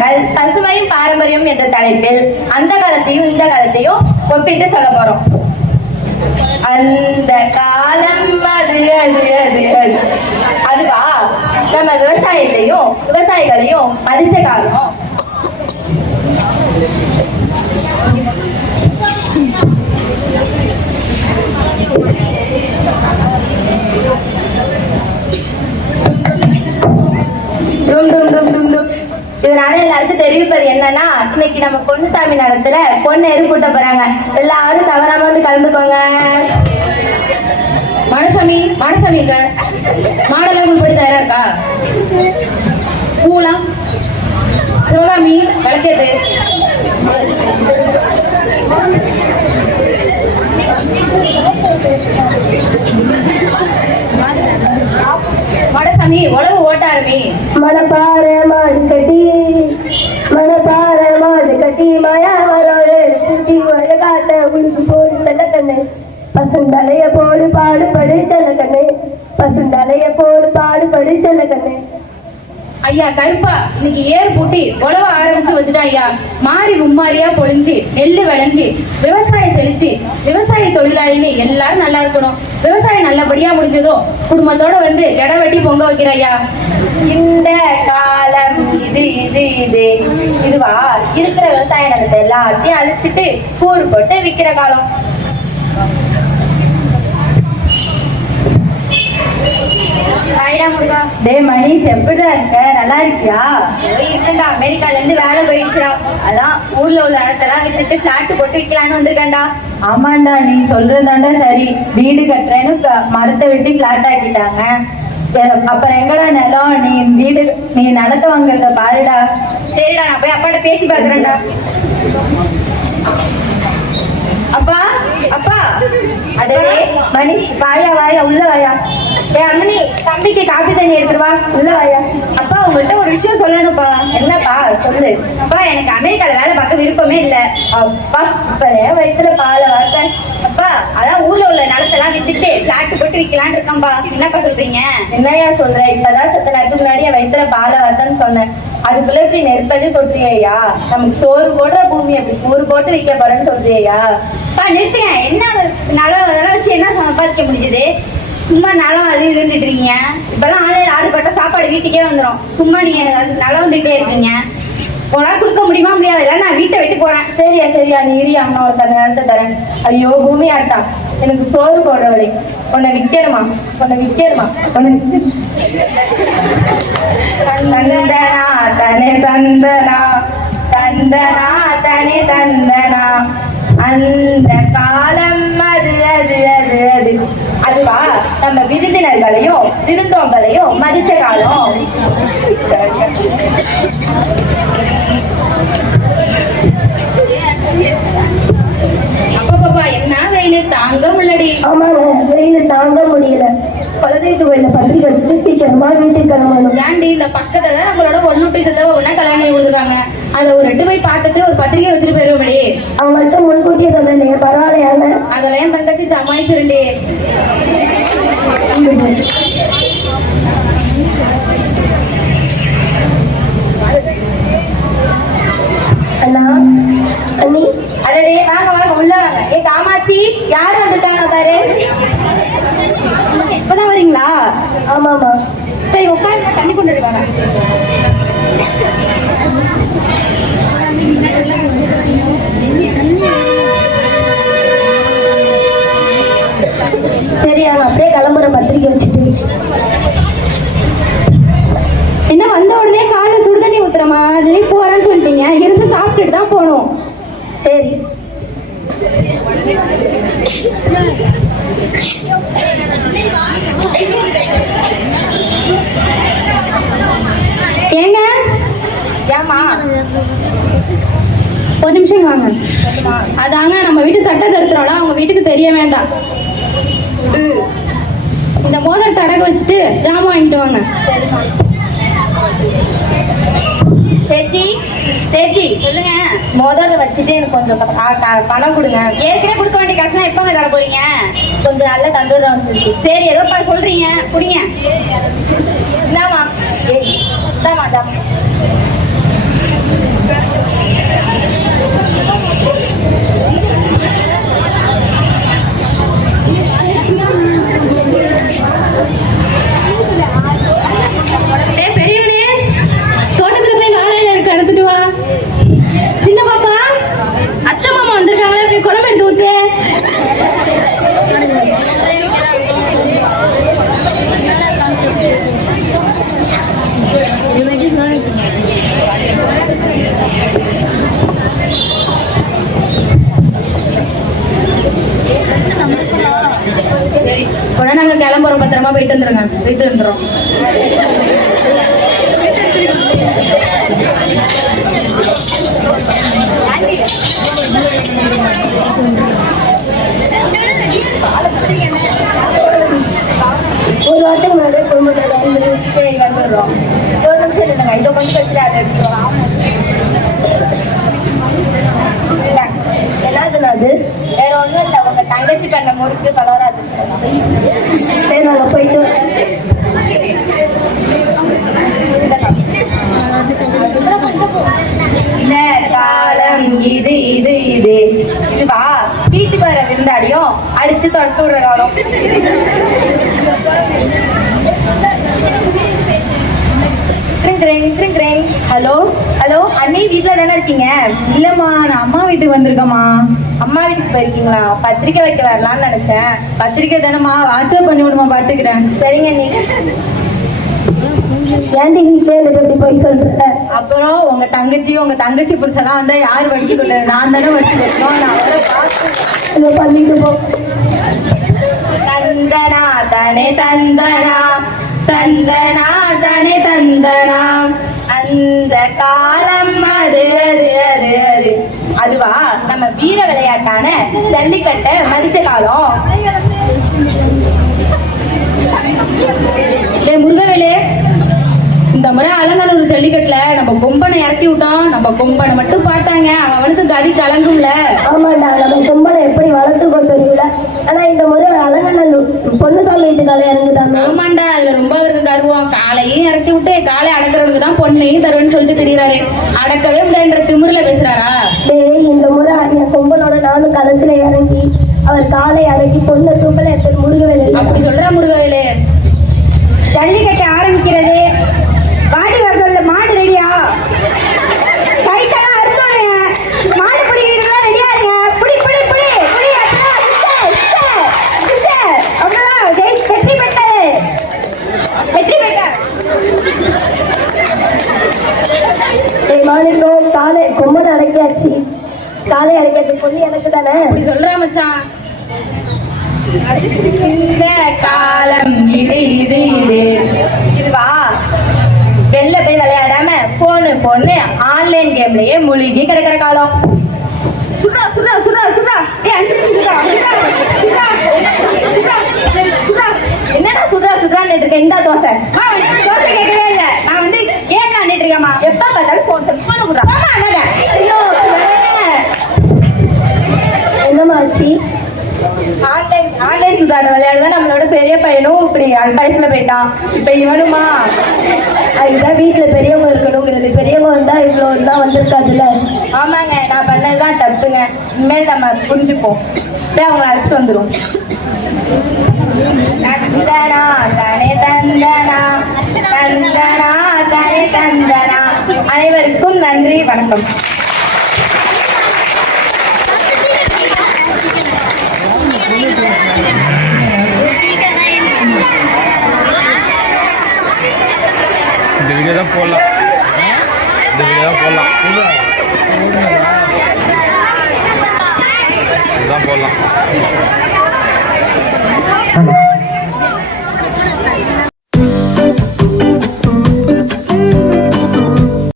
நாங்கள் பசுமையும் பாரம்பரியம் என்ற தலைப்பில் அந்த காலத்தையும் இந்த காலத்தையும் ஒப்பிட்டு சொல்ல போறோம். அந்த காலம் அது அது அது அது அதுவா நம்ம விவசாயத்தையும் விவசாயிகளையும் மதிச்ச காலம். இதனால எல்லாருக்கும் தெரிவிப்பது என்னன்னா, இன்னைக்கு நம்ம பொன்னுசாமி நேரத்துல பொண்ணு எருக்கூட்ட போறாங்க. எல்லாரும் தவறாம வந்து கலந்துக்கோங்க. மாடசாமிங்க மாடெல்லாம் உள்படி தயாரா இருக்கா? பூலாம் சிவகாமி விளக்கேது. மாடசாமி உழவு ஓட்டாருமே. மணப்பாற மாடு கட்டி மழை வரோடு குட்டி வழகாட்ட உழுது போடு செல்லக்கண்ணு பசுந்தலைய போடு பாடுபடு செல்லக்கண்ணு பசுந்தலைய போடு பாடுபடு செல்லக்கண்ணு. ஐயா கருப்பா இன்னைக்கு ஏர் பூட்டி உழவ ஆரம்பிச்சு வச்சுட்டா ஐயா. மாறி மும்மாரியா பொழிஞ்சு நெல்லு விளைஞ்சு விவசாயம் செழிச்சு விவசாய தொழிலாளின்னு எல்லாரும் நல்லா இருக்கணும். விவசாயம் நல்லபடியா முடிஞ்சதும் குடும்பத்தோட வந்து இடம் வெட்டி பொங்க வைக்கிற ஐயா. இந்த காலம் இது இது இது இதுவா இருக்கிற விவசாய நிலத்தை எல்லாத்தையும் அழிச்சிட்டு கூறு போட்டு விக்கிற காலம். மணிஷ் எப்படிதான் இருக்க? நல்லா இருக்கியா? இருக்கேன்டா. அமெரிக்கால இருந்து வேலை போயிடுச்சுடா. அதான் ஊர்ல உள்ள இடத்தெல்லாம் வித்துட்டு பிளாட் போட்டு விற்கலான்னு வந்திருக்கேன்டா. ஆமாண்டா, நீ சொல்றதாண்டா சரி. வீடு கட்டுறேன்னு மரத்தை வெட்டி பிளாட் ஆக்கிட்டாங்க. அப்புறம் எங்கடா நிலம்? நீ நிலத்தை வாங்குறத பாருடா. சரிடா, நான் போய் அப்பாட்ட பேசி பாக்குறேன்டா. அப்பா அப்பா அதே மணிஷ் வாயா வாயா உள்ள வாயா. அம்மனி தம்பிக்கு காப்பி தண்ணி எடுத்துருவா. உள்ள வாயா. அப்பா உங்கள்கிட்ட ஒரு விஷயம் சொல்லணும்ப்பா. என்னப்பா சொல்லு. அப்பா எனக்கு அமெரிக்கால வேலை பார்க்க விருப்பமே இல்லை. அப்பா இப்ப வயிற்றுல பாலை வார்த்தேன். அப்பா அதான் ஊர்ல உள்ள நிலத்தெல்லாம் வித்துட்டு பிளாட் போட்டு விற்கலான்னு இருக்கேன்பா. என்னப்பா சொல்றீங்க? என்னையா சொல்ற? இப்பதான் சத்த நேரத்துக்கு முன்னாடி வயிற்றுல பாலை வார்த்தேன்னு சொன்னேன். அதுக்குள்ள இப்படி நெருப்பது சொல்றியா? நமக்கு சோறு போடுற பூமி அப்படி சோறு போட்டு விற்க போறேன்னு சொல்றியா? நிறுத்துங்க. என்ன நிலம் அதெல்லாம் வச்சு என்ன சம்பாதிக்க முடிஞ்சது? சும்மா நிலம் அது இருந்துட்டு இருக்கீங்க. இப்பெல்லாம் ஆன்லைன் ஆர்டர் போட்டா சாப்பாடு வீட்டுக்கே வந்துடும். சும்மா நீங்க நிலம் வந்துட்டே இருக்கீங்க. உங்களால கொடுக்க முடியுமா? முடியாது. இல்லை நான் வீட்டை விட்டு போறேன். சரியா நீ இரியா, அம்மா ஒரு தர நேரத்தை தரேன். ஐயோ பூமியாட்டா, எனக்கு சோறு போடுறவளே, உன்னை விற்கணுமா தந்தனா தனே தந்தனா தந்தனா தனே தந்தனா அந்த காலம் அது அது அது அது அதுவா நம்ம விருந்தினர்களையும் விருந்தோம்பலையும் மதிச்ச காலம். அப்பா என்ன வெயில் தாங்க முடியலடி. ஆமா, வெயில் தாங்க முடியல. குழந்தைக்கு வெயில பத்திரிக்கை வச்சுட்டு சீக்கிரமா வீட்டுக்கு கிளம்பணும். ஏன்டி இந்த பக்கத்துல நம்மளோட ஒன்னு சத்தவ ஒன்னா கல்யாணம் பண்ணி கொடுத்துருக்காங்க. அதை ஒரு 2 போய் பார்த்துட்டு ஒரு பத்திரிக்கை வச்சுட்டு போயிருவோம். அவங்கள்ட்ட முன்கூட்டியே சொன்னீங்க, பரவாயில்லையாங்க? அதெல்லாம் என் தங்கச்சி சமாளிச்சிருண்டே. அண்ணா அண்ணி அடடே வாங்க வாங்க உள்ள வாங்க. ஏ காமாட்சி, யார் வந்துட்டாங்க பாரு. இப்பதான் வரீங்களா? ஆமாமா. சரி உட்காந்து தண்ணி கொண்டு வருவாங்க. சரி அவங்க அப்படியே கிளம்புற பத்திரிக்கை வச்சுட்டு. என்ன வந்த உடனே காலை சுடு தண்ணி ஊத்துறமா? அதுலயே போறேன்னு சொல்லிட்டீங்க. இருந்து சாப்பிட்டுட்டு தான் போகணும். சரி ஏங்க, ஏமா ஒரு நிமிஷம் வாங்க. அதாங்க நம்ம வீட்டு சட்ட கருத்துறோம்ல, அவங்க வீட்டுக்கு தெரிய வேண்டாம். இந்த மோதிரத்தை அடக வச்சுட்டு ஜாமான் வாங்கிட்டு வாங்க. சேச்சி சொல்லுங்க. மோதிரத்தை வச்சுட்டு எனக்கு கொஞ்சம் பணம் கொடுங்க. ஏற்கனவே கொடுக்க வேண்டிய காசுனா எப்ப தர போறீங்க? கொஞ்சம் நல்ல தந்துடுறோம். சரி ஏதோ சொல்றீங்க, குடிங்க. இந்தாமா. பெரியவனே, தோட்டத்துல போய் வாழையில இருக்க எடுத்துட்டு வா. சின்ன பாப்பா, அத்தை மாமா வந்திருக்காங்க, போய் குழம்பு எடுத்து ஊத்து. சரி, உடனே நாங்க கிளம்புறோம். பத்திரமா போயிட்டு வந்துடுறோம். ஒரு வாரத்துக்கு முன்னாடி குடும்பத்தோட வந்துடுறோம். ஒரு நிமிஷம் இல்லைங்க, இதை கொஞ்சம் வச்சு அதை எடுத்துருவோம். என்னதுல அது? வேற ஒன்றும் இல்லை, உங்க தங்கச்சி பண்ண முறுக்கு கலராது. சரி, நாங்கள் போயிட்டு காலம் இது இது இது இதுவா வீட்டுக்கு வர விருந்தாடியும் அடிச்சு தொடர்த்து விடுற காலம். ஹலோ ஹலோ அண்ணி, வீட்டுல தானே இருக்கீங்க? இல்லம்மா, நான் அம்மா வீட்டுக்கு வந்திருக்கேம்மா. அம்மா வீட்டுக்கு போயிருக்கீங்களா? பத்திரிக்கை வைக்க வரலாம்னு நினைச்சேன். பத்திரிக்கை தானம்மா, வாட்ஸ்அப் பண்ணி விடுமா, பாத்துக்கிறேன். சரிங்க அண்ணி. ஏன்டி வீட்டுல பத்தி போய் சொல்ற? அப்புறம் உங்க தங்கச்சி புருஷெல்லாம் வந்தா யாரு வடிச்சு கொடுத்தது? நான் தானே வச்சு கொடுக்கணும். நான் அவரை பார்த்து பண்ணிட்டு போ. தந்தனா தனே தந்தனா தந்தனா தனே தந்தனா அந்த காலம் அது அது அது அது அதுவா நம்ம வீர விளையாட்டான ஜல்லிக்கட்டை மதிச்ச காலம். முருகவேலே, இந்த முறை அலங்காநல்லூர் ஜல்லிக்கட்டுல நம்ம கொம்பனை இறக்கி விட்டோம். நம்ம கொம்பனை மட்டும் பார்த்தாங்க, அவனுக்கு கதி கலங்கும்ல. ஆமாண்டா, நம்ம கொம்பனை எப்படி வளர்த்துக்கோ தெரியல. ஆனா இந்த முறை அலங்காநல்லூர் பொண்ணுசாமி வீட்டுக்கால இறங்குதாங்க. ஆமாண்டா, அதுல ரொம்ப அவருக்கு கருவம். காலையும் இறக்கி விட்டு காலை அடக்கிறவங்களுக்கு தான் பொண்ணையும் தருவேன்னு சொல்லிட்டு தெரியுறாரு. அடக்கவே முடியாதுன்ற திமிர்ல பேசுறாரா? இந்த முறை என் கொம்பனோட நானும் களத்துல இறங்கி அவர் காலை அடக்கி பொண்ணை தூக்கல எடுத்து முருகவேலே. அப்படி சொல்ற முருகவேலே. ஜல்லிக்கட்டு ஆரம்பிக்கிறது. வாடி வரதுல மாடு ரெடியா? கைத்தெல்லாம் அறுத்தோனே மாடு பிடிக்கிறீங்களா? ரெடியா இருங்க. புடி புடி புடி புடி. அவ்வளோ வெற்றி பெற்றது. மாணிக்கோ, காலை கொம்பனை அடக்கியாச்சு. காலை அடக்கியாச்சு. பொண்ணு எனக்கு தானே. அப்படி சொல்ற மச்சான். இந்த காலம் இது இது இது இதுவா வெளில போய் விளையாடாம போன்னு ஆன்லைன் கேம்லயே மூழ்கி கிடக்கிற காலம். சுடா சுடா சுடா சுடா. என்னடா சுடா சுடான்னு இருக்கேன். இந்த தோசை கேட்கவே இல்லை. நான் வந்து கேம் விளையாண்டுட்டு இருக்கேம்மா. எப்ப பார்த்தாலும் போன் என்னமா ஆச்சு? ஆன்லைன் சுதாரண விளையாடுதான் நம்மளோட பெரிய பையனும் இப்படி அல்பாயசுல போயிட்டான். இப்ப இவனுமா? அதுதான் வீட்டுல பெரியவங்க இருக்கணுங்கிறது. பெரியவங்க வந்தா இவ்வளவு தான் வந்திருக்காதுல்ல. ஆமாங்க, நான் பண்ணதுதான் தப்புங்க. இனிமேல் நம்ம புரிஞ்சுப்போம். அவங்க அழைச்சிட்டு வந்துடும். தந்தனா தனே தந்தனா தந்தனா தனே தந்தனா. அனைவருக்கும் நன்றி, வணக்கம். இந்த வீடியோ தான் போடலாம். இதுதான் போடலாம்.